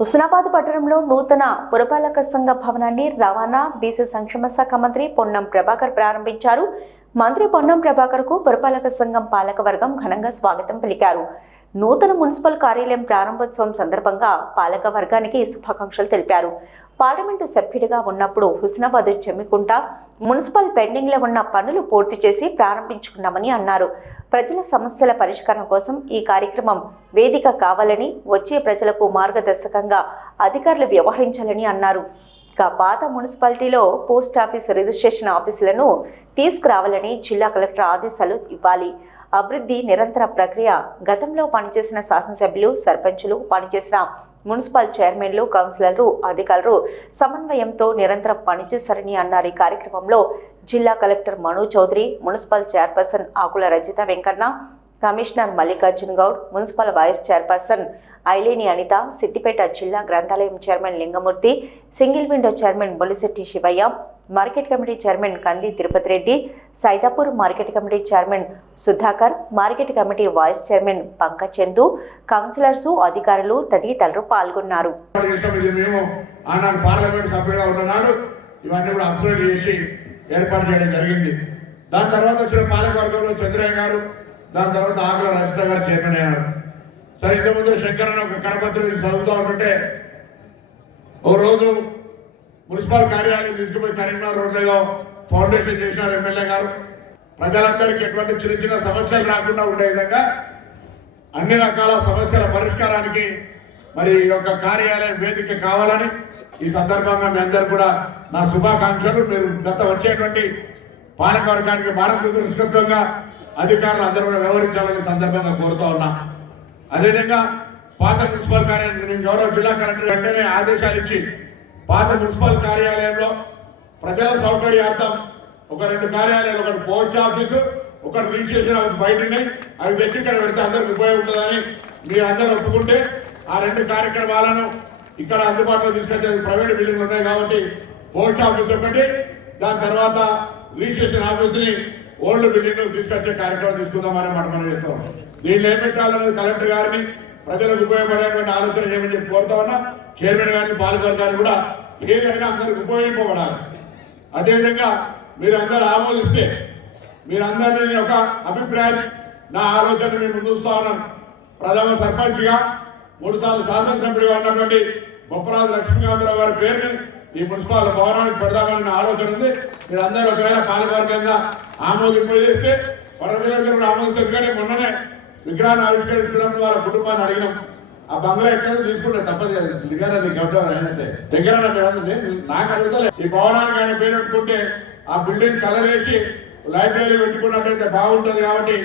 హుస్నాబాద్ పట్టణంలో నూతన పురపాలక సంఘ భవనాన్ని రవాణా బీసీ సంక్షేమ శాఖ మంత్రి పొన్నం ప్రభాకర్ ప్రారంభించారు. మంత్రి పొన్నం ప్రభాకర్కు పురపాలక సంఘం పాలకవర్గం ఘనంగా స్వాగతం పలికారు. నూతన మున్సిపల్ కార్యాలయం ప్రారంభోత్సవం సందర్భంగా పాలక వర్గానికి శుభాకాంక్షలు తెలిపారు. పార్లమెంటు సభ్యుడిగా ఉన్నప్పుడు హుస్నాబాద్ చెమ్మికుంట మున్సిపల్ పెండింగ్లో ఉన్న పనులు పూర్తి చేసి ప్రారంభించుకున్నామని అన్నారు. ప్రజల సమస్యల పరిష్కారం కోసం ఈ కార్యక్రమం వేదిక కావాలని, వచ్చే ప్రజలకు మార్గదర్శకంగా అధికారులు వ్యవహరించాలని అన్నారు. ఇక పాత మున్సిపాలిటీలో పోస్ట్ ఆఫీస్ రిజిస్ట్రేషన్ ఆఫీసులను తీసుకురావాలని జిల్లా కలెక్టర్ ఆదేశాలు ఇవ్వాలి. అభివృద్ధి నిరంతర ప్రక్రియ. గతంలో పనిచేసిన శాసనసభ్యులు, సర్పంచులు, పనిచేసిన మున్సిపల్ చైర్మన్లు, కౌన్సిలర్లు, అధికారులు సమన్వయంతో నిరంతరం పనిచేశారని అన్నారు. ఈ కార్యక్రమంలో జిల్లా collector Manu Chowdary, municipal chairperson Akula Rajitha Venkanna, commissioner Mallikarjun Goud, municipal vice chairperson Aileni Anitha, Siddipet జిల్లా గ్రంథాలయం chairman Lingamurthy, single window chairman Bolishetti Shivaiah, market committee chairman Kandi Tirupati Reddy, Saidapur market committee chairman Sudhakar, market committee vice chairman Pankachandu, councillors, అధికారులు తదితరులు పాల్గొన్నారు. ఏర్పాటు చేయడం జరిగింది. దాని తర్వాత వచ్చిన పాలకవర్గంలో చంద్రయ్య గారు, దాని తర్వాత ఆకుల రజిత గారు చైర్మన్ అయ్యారు. సరే, ఇంతకుముందు శంకరన్ ఒక కరపత్రం చదువుతూ ఉంటుంటే ఓ రోజు మున్సిపల్ కార్యాలయం తీసుకుపోయి కరీంనగర్ రోడ్ ఏదో ఫౌండేషన్ చేసినారు ఎమ్మెల్యే గారు. ప్రజలందరికీ ఎటువంటి చిన్న చిన్న సమస్యలు రాకుండా ఉండే విధంగా అన్ని రకాల సమస్యల పరిష్కారానికి మరి ఈ యొక్క కార్యాలయం వేదిక కావాలని ఈ సందర్భంగా మీ అందరూ కూడా నా శుభాకాంక్షలు. మీరు వచ్చేటువంటి పాలకవర్గానికి మార్గదర్శకత్వంగా అధికారులు అందరూ కూడా వ్యవహరించాలని సందర్భంగా కోరుతా ఉన్నా. అదేవిధంగా పాత మున్సిపల్ కార్యాలయం గౌరవ జిల్లా కలెక్టర్ వెంటనే ఆదేశాలు ఇచ్చి పాత మున్సిపల్ కార్యాలయంలో ప్రజల సౌకర్యార్థం ఒక 2 కార్యాలయాలు, ఒకటి పోస్ట్ ఆఫీసు, ఒకటి రిజిస్ట్రేషన్ ఆఫీస్ బయట ఉన్నాయి. అవి తెచ్చి ఇక్కడ పెడితే అందరికి ఉపయోగపడుతుందని మీరు అందరూ ఒప్పుకుంటే ఆ 2 కార్యక్రమాలను ఇక్కడ అందుబాటులో తీసుకొచ్చేది ప్రైవేట్ బిల్డింగ్లు ఉన్నాయి కాబట్టి పోస్ట్ ఆఫీస్ ఒకటి, దాని తర్వాత రిజిస్ట్రేషన్ ఆఫీస్ని ఓల్డ్ బిల్డింగ్ తీసుకొచ్చే కార్యక్రమం తీసుకుందామని మనం చెప్తాం. దీన్ని ఏం పెట్టాలనేది కలెక్టర్ గారిని, ప్రజలకు ఉపయోగపడేటువంటి ఆలోచన చేయమని చెప్పి కోరుతా ఉన్నా. చైర్మన్ గారిని, పాలకవర్గాన్ని కూడా ఏదైనా అందరికి ఉపయోగింపబడాలి. అదేవిధంగా మీరు అందరూ ఆమోదిస్తే, మీరందరినీ ఒక అభిప్రాయం, నా ఆలోచన మేము ముందుస్తా ఉన్నాను. ప్రథమ సర్పంచ్గా 3 సార్లు శాసనసభ్యుడిగా ఉన్నటువంటి బొప్పరాజు లక్ష్మీకాంతరావు గారి పేరుని ఈ మున్సిపల్ భవనానికి పెడదామని ఆలోచన ఉంది. మీరు అందరూ ఒకవేళ పాలకవర్గంగా ఆమోదింపజేస్తే ప్రజలందరూ కూడా ఆమోదించదు. కానీ మొన్ననే విగ్రహాన్ని ఆవిష్కరించినప్పుడు వాళ్ళ కుటుంబాన్ని అడిగినాం, ఆ బంగ్లా ఎక్కడ తీసుకుంటే తప్పదు కదా, దగ్గర నాకు అడుగుతలే. ఈ భవనానికి ఆయన పేరు పెట్టుకుంటే ఆ బిల్డింగ్ కలర్ వేసి లైబ్రరీ పెట్టుకున్నట్లయితే బాగుంటుంది. కాబట్టి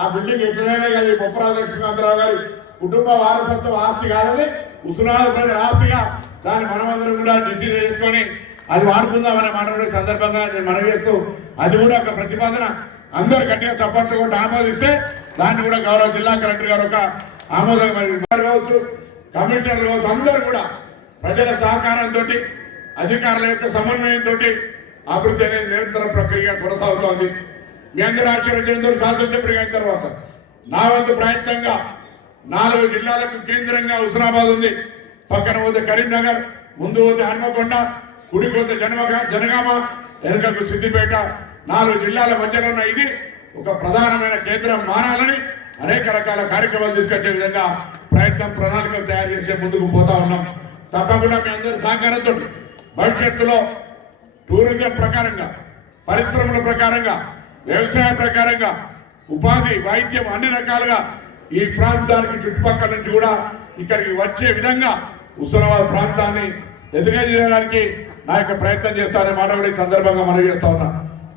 ఆ బిల్డింగ్ ఎట్లనే కాదు, ఈ బొప్పరాజు లక్ష్మీకాంతరావు గారి కుటుంబ వారసత్వ ఆస్తి కాదని హుస్నాబాద్ ప్రజల ఆస్తిగా దాన్ని మనమందరం కూడా డిసిజన్ చేసుకొని అది వాడుకుందామనే మాట సందర్భంగా నేను మనవి చేస్తూ, అది కూడా ఒక ప్రతిపాదన అందరు గట్టిగా చప్పట్లు కొట్టి ఆమోదిస్తే దాన్ని కూడా గౌరవ జిల్లా కలెక్టర్ గారు ఒక ఆమోదం కావచ్చు, కమిషనర్లు కావచ్చు, అందరూ కూడా ప్రజల సహకారంతో, అధికారుల యొక్క సమన్వయంతో అభివృద్ధి అనేది నిరంతర ప్రక్రియ కొనసాగుతోంది. మీ అందరూ ఆశ్చర్యం శాసనసభ్యుడిగా అయిన తర్వాత నా వంతు ప్రయత్నంగా 4 జిల్లాలకు కేంద్రంగా హుస్నాబాద్ ఉంది. పక్కన పోతే కరీంనగర్, ముందు పోతే హన్మకొండ, కుడి పోతే జనగామ, వెనుకకు సిద్దిపేట, 4 జిల్లాల మధ్యలో ఉన్న ఇది ఒక ప్రధానమైన కేంద్రం మారాలని అనేక రకాల కార్యక్రమాలు తీసుకొచ్చే విధంగా ప్రయత్నం, ప్రణాళికలు తయారు చేసే ముందుకు పోతా ఉన్నాం. తప్పకుండా మీ అందరి సహకారంతో భవిష్యత్తులో టూరిజం ప్రకారంగా, పరిశ్రమల ప్రకారంగా, వ్యవసాయ ప్రకారంగా, ఉపాధి, వైద్యం అన్ని రకాలుగా ఈ ప్రాంతానికి చుట్టుపక్కల నుంచి కూడా ఇక్కడికి వచ్చే విధంగా హుస్నాబాద్ ప్రాంతాన్ని ఎదుగేయడానికి నా యొక్క ప్రయత్నం చేస్తానని మాట కూడా ఈ సందర్భంగా మనం చేస్తా ఉన్నా.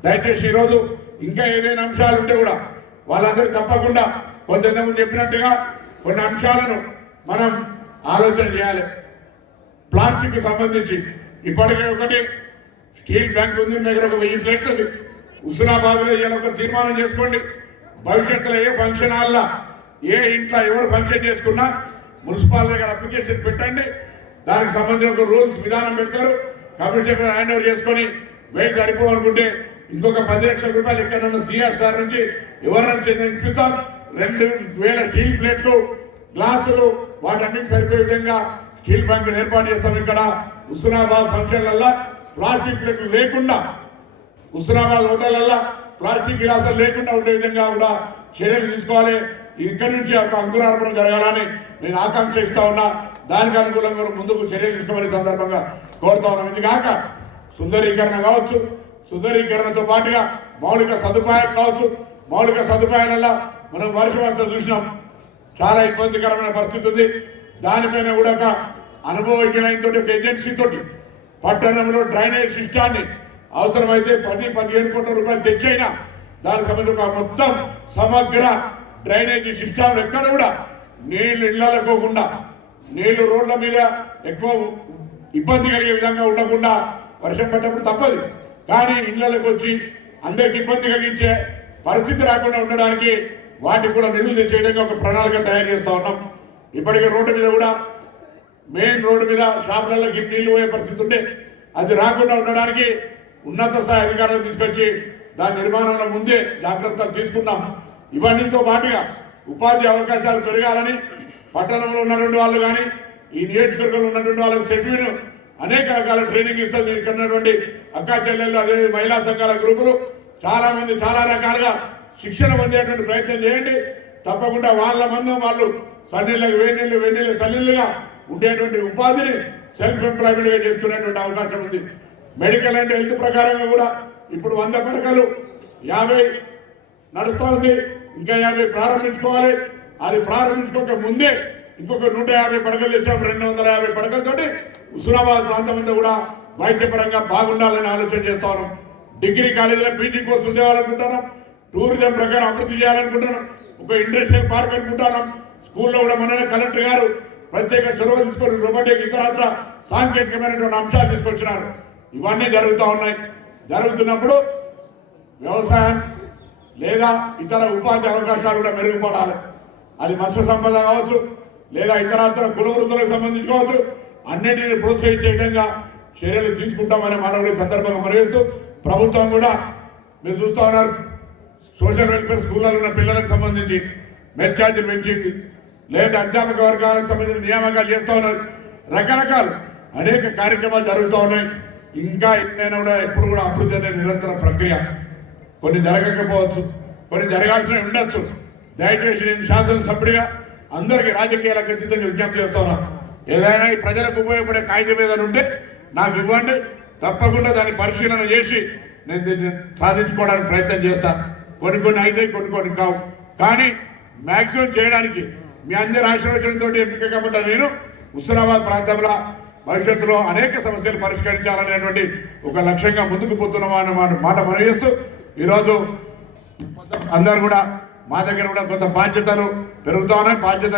దయచేసి ఈరోజు ఇంకా ఏదైనా అంశాలు ఉంటే కూడా వాళ్ళందరూ తప్పకుండా కొంతమంది చెప్పినట్టుగా కొన్ని అంశాలను మనం ఆలోచన చేయాలి. ప్లాస్టిక్ సంబంధించి ఇప్పటికే ఒకటి స్టీల్ బ్యాంక్ ఉంది, దగ్గర ఒక 1000 ప్లేట్లది. హుస్నాబాద్లో ఇలా ఒక తీర్మానం చేసుకోండి. భవిష్యత్తులో ఏ ఫంక్షన్ హాల్లో, ఏ ఇంట్లో ఎవరు ఫంక్షన్ చేసుకున్నా మున్సిపాల్ దగ్గర అప్లికేషన్ పెట్టండి. దానికి సంబంధించిన ఒక రూల్స్ విధానం పెడతారు. కమిషనర్ హ్యాండ్ ఓవర్ చేసుకొని వెయ్యి సరిపోవాలనుకుంటే ఇంకొక 10 లక్షల రూపాయలు ఎక్కడన్నా సిఆర్ఆర్ నుంచి ఎవరైనా ఇప్పిస్తాం. 2000 స్టీల్ ప్లేట్లు, గ్లాసులు వాటన్నిటి సరిపోయే విధంగా స్టీల్ బ్యాంక్ ఏర్పాటు చేస్తాం. ఇక్కడ హుస్నాబాద్ ఫంక్షన్లల్లో ప్లాస్టిక్ ప్లేట్లు లేకుండా, హుస్నాబాద్ హోటళ్లలో ప్లాస్టిక్ గ్లాసులు లేకుండా ఉండే విధంగా కూడా చర్యలు తీసుకోవాలి. ఇక్కడి నుంచి ఒక అంకురార్పణ జరగాలని నేను ఆకాంక్షిస్తా ఉన్నా. దానికి అనుకూలంగా ముందుకు చర్యలు తీసుకోమని సందర్భంగా కోరుతా ఉన్నాం. ఇది కాక సుందరీకరణ కావచ్చు, సుందరీకరణతో పాటుగా మౌలిక సదుపాయాలు కావచ్చు. మౌలిక సదుపాయాలలో మనం వర్షం చూసినాం, చాలా ఇబ్బందికరమైన పరిస్థితి ఉంది. దానిపైన కూడా ఒక అనుభవజ్ఞులైనతో ఒక ఏజెన్సీ తోటి పట్టణంలో డ్రైనేజ్ సిస్టాన్ని అవసరమైతే 10-15 కోట్ల రూపాయలు తెచ్చైనా దానికి సంబంధించి ఒక మొత్తం సమగ్ర డ్రైనేజీ సిస్టమ్ ఎక్కడ కూడా నీళ్లు ఇళ్లకోకుండా, నీళ్లు రోడ్ల మీద ఎక్కువ ఇబ్బంది కలిగే విధంగా ఉండకుండా, వర్షం పడ్డప్పుడు తప్పదు కానీ ఇళ్లలోకి వచ్చి అందరికి ఇబ్బంది కలిగించే పరిస్థితి రాకుండా ఉండడానికి వాటికి కూడా నిధులు తెచ్చే విధంగా ఒక ప్రణాళిక తయారు చేస్తా ఉన్నాం. ఇప్పటికే రోడ్డు మీద కూడా మెయిన్ రోడ్డు మీద షాపులలోకి నీళ్లు పోయే పరిస్థితి ఉంటే అది రాకుండా ఉండడానికి ఉన్నత స్థాయి అధికారులు తీసుకొచ్చి దాని నిర్మాణంలో ముందే జాగ్రత్తలు తీసుకున్నాం. ఇవన్నీతో పాటుగా ఉపాధి అవకాశాలు పెరగాలని పట్టణంలో ఉన్నటువంటి వాళ్ళు కానీ ఈ నియోజకవర్గంలో ఉన్నటువంటి వాళ్ళకి సెటిల్ను అనేక రకాల ట్రైనింగ్ ఇస్తారు. ఇక్కడ ఉన్నటువంటి అక్కా చెల్లెళ్ళు, అదే మహిళా సంఘాల గ్రూపులు చాలా మంది చాలా రకాలుగా శిక్షణ పొందేటువంటి ప్రయత్నం చేయండి. తప్పకుండా వాళ్ళ మందం వాళ్ళు సన్నీళ్ళకి వేణీళ్ళు సన్నీళ్ళుగా ఉండేటువంటి ఉపాధిని సెల్ఫ్ ఎంప్లాయ్మెంట్గా చేసుకునేటువంటి అవకాశం ఉంది. మెడికల్ అండ్ హెల్త్ ప్రకారంగా కూడా ఇప్పుడు 100 పడకలు 50 నడుస్తూ ఉంది, ఇంకా 50 ప్రారంభించుకోవాలి. అది ప్రారంభించుకోక ముందే ఇంకొక 150 పడకలు తెచ్చాం. 250 పడకలతోటి హుస్నాబాద్ ప్రాంతం అంతా కూడా వైద్యపరంగా బాగుండాలని ఆలోచన చేస్తా ఉన్నాం. డిగ్రీ కాలేజీలో పీజీ కోర్సులు తేవాలనుకుంటున్నాం. టూరిజం ప్రకారం అభివృద్ధి చేయాలనుకుంటున్నాం. ఒక ఇండస్ట్రియల్ పార్క్ అనుకుంటున్నాం. స్కూల్లో కూడా మొన్ననే కలెక్టర్ గారు ప్రత్యేక చొరవ తీసుకొని రోబోటిక్ ఇతరత్ర సాంకేతికమైనటువంటి అంశాలు తీసుకొచ్చినారు. ఇవన్నీ జరుగుతూ ఉన్నాయి. జరుగుతున్నప్పుడు వ్యవసాయం లేదా ఇతర ఉపాధి అవకాశాలు కూడా మెరుగుపడాలి. అది మత్స్య సంపద కావచ్చు లేదా ఇతరత్ర కుల వృత్తులకు సంబంధించి కావచ్చు, అన్నింటినీ ప్రోత్సహించే విధంగా చర్యలు తీసుకుంటామనే మనవి సందర్భంగా మనవేస్తూ ప్రభుత్వం కూడా మీరు చూస్తూ ఉన్నారు, సోషల్ వెల్ఫేర్ స్కూళ్ళలో ఉన్న పిల్లలకు సంబంధించి మెస్ ఛార్జీలు పెంచింది, లేదా అధ్యాపక వర్గాలకు సంబంధించిన నియామకాలు చేస్తూ ఉన్నారు. రకరకాల అనేక కార్యక్రమాలు జరుగుతూ ఉన్నాయి. ఇంకా ఏదైనా కూడా ఎప్పుడు కూడా అభివృద్ధి అనేది నిరంతర ప్రక్రియ. కొన్ని జరగకపోవచ్చు, కొన్ని జరగాల్సినవి ఉండొచ్చు. దయచేసి నేను శాసనసభ్యుడిగా అందరికీ రాజకీయాలకు అతీతంగా విజ్ఞప్తి చేస్తున్నా. ఏదైనా ఈ ప్రజలకు ఉపయోగపడే కాగితం మీద ఉంటే నాకు ఇవ్వండి, తప్పకుండా దాన్ని పరిశీలన చేసి నేను దీన్ని సాధించుకోవడానికి ప్రయత్నం చేస్తాను. కొన్ని అయితే కొన్ని కావు, కానీ మ్యాక్సిమం చేయడానికి మీ అందరి ఆశీర్వచనంతో ఎంపిక కాబట్టి నేను హుస్నాబాద్ ప్రాంతంలో భవిష్యత్తులో అనేక సమస్యలు పరిష్కరించాలనేటువంటి ఒక లక్ష్యంగా ముందుకు పోతున్నామా అన్న మాట మనవి చేస్తూ ఈరోజు అందరూ కూడా మా దగ్గర కూడా కొంత బాధ్యతలు పెరుగుతా ఉన్నాయి. బాధ్యత